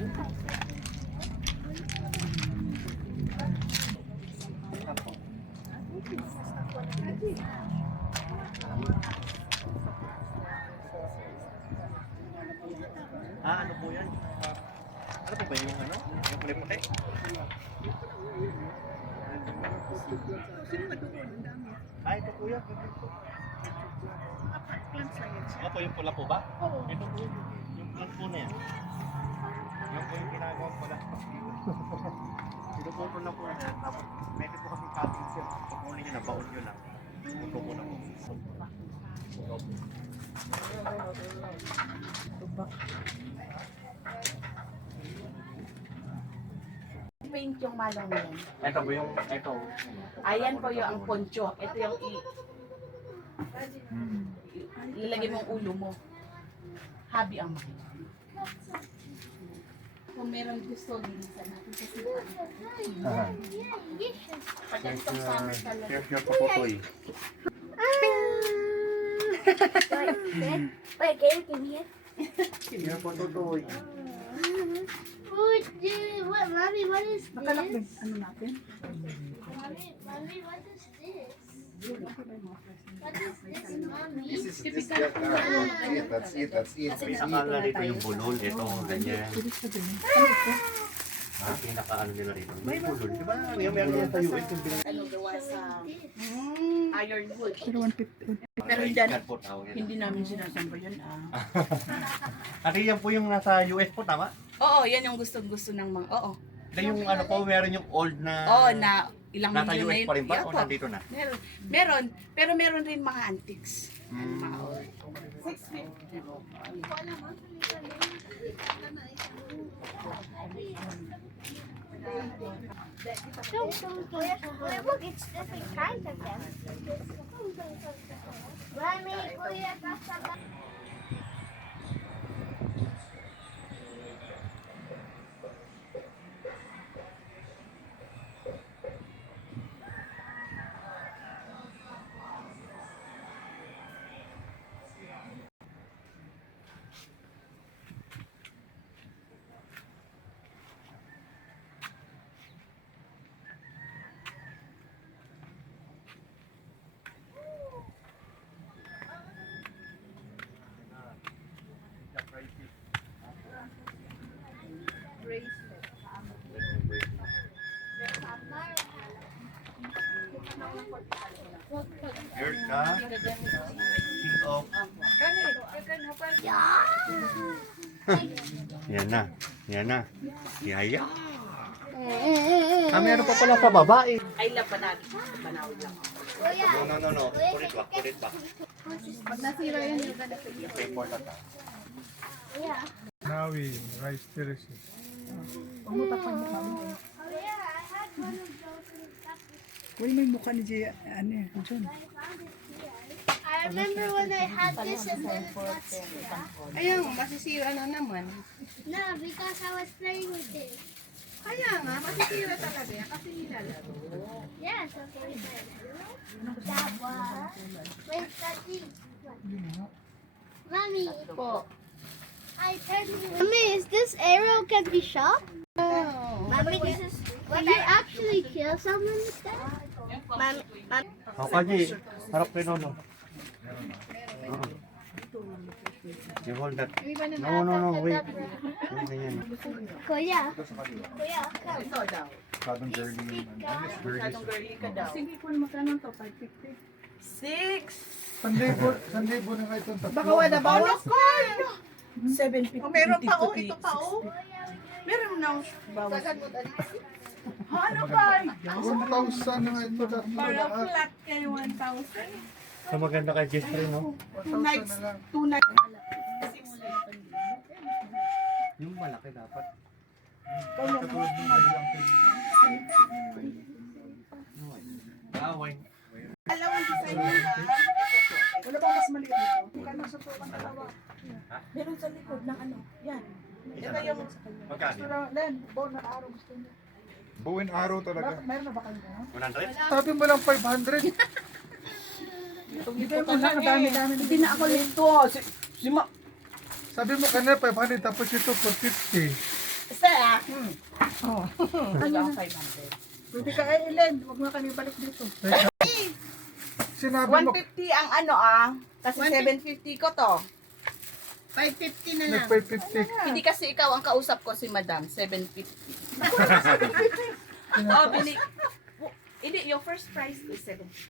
Ano po yan? Ano po ba yung ano? Yung puti-puti? Ito po yan. Ano po yung pula po ba? Oo. Ito po yung plant po na yan. Yan po yung ginagawa pala. Ito po na po. Tapos pwede po kasi cutting siya. Kukunin nyo na, baon nyo lang. Ito po na po. Paint yung malong yan. Ito po yung, ito. Ayan po yung ang poncho. Ito yung ilalagay mo ang ulo mo. Habi ang makina. Kung meron gusto, linisan natin kasi pag itong summer talaga. Here's your paputoy. Wait, can you come here? Your paputoy. What, Mommy, what is this? Nakalak ano natin? Mommy, what is this? What is this, Mommy? This is that's it. May sakala dito yung bulol. Ito, ganyan. Pinaka-ano nila rito. May bulol. Diba? Meron yan sa US yung bilang. Ano gawa sa ironwood. Pero 150. Pero hindi namin sinasamba yun. At yan po yung nasa US po, tama? Oo, yan yung gusto ng mga, oo. Yung ano po, meron yung old na... Oo, na ilang nasa milyon na US yun. pa rin ba? Yeah, O po. nandito na? Meron, pero meron rin mga antiques. Mga old. 650. Wait, look, it's different kinds of them. Mommy, kuya, kasama. Here's the king of... Yan na. Yan na. Yaya. Meron pa pala sa babae. Ay, lapanag. Panawag lang. Kuya, No. Put it back. pag nasira yun, yung ganda. Yung paper na ta. Kuya. Nawi, rice terraces. Kuya, I had one of those in the Uy, may mukha ni Jay, ano eh, John. I remember when I had this and then it got sira. Ayun, masisira na naman. No, because I was playing with it. Kaya nga, masisira talaga yan kasi nilalaro. Yes, okay. That was. Wait, Daddy. Mommy. I turned it. Mommy, is this arrow can be shot? Mommy, this is. Can you actually kill someone with that? Mommy. Ako kaji. Harap kay Nono. You hold that. No. Wait. Ganyan. Kuya. Kuya, come. Ito daw. Southern girly naman. Masyadong girly ka daw. Sige po, magkano to? 550. 6. Sanlibo na nga itong tatlo. Baka wala bawas. 750. Oh, meron pa oh, ito pa oh. Meron na bawas. Sagad mo dali. Ano ba? 1,000 na nga ito tatlo Para lahat. flat kayo 1,000. So maganda kay Jeffrey, no? 1,000 na lang. 2 nights. Yung malaki dapat. Away. Alam mo design mo ba? Wala bang mas maliit nito? Kano sa to ang dalawa? Meron sa likod ng ano. Yan. Ito yung... Magkano? Pero, Len, bone na araw gusto niya. Bow and arrow talaga. Meron na ba kayo gano'n? 100? Sabi mo lang 500. Hindi mo lang, dami-dami. Hindi na ako nito. Si Ma... Sabi mo kanina 500 tapos ito 450. Isa. Oh. Hanggang 500. Pwede ka, Ellen, huwag na kami balik dito. Sinabi mo, 150 ang ano kasi 750 ko to. 550 na lang. nag-550. Hindi kasi ikaw ang kausap ko si Madam, 750. Oh, bili. Hindi, your first price is 750.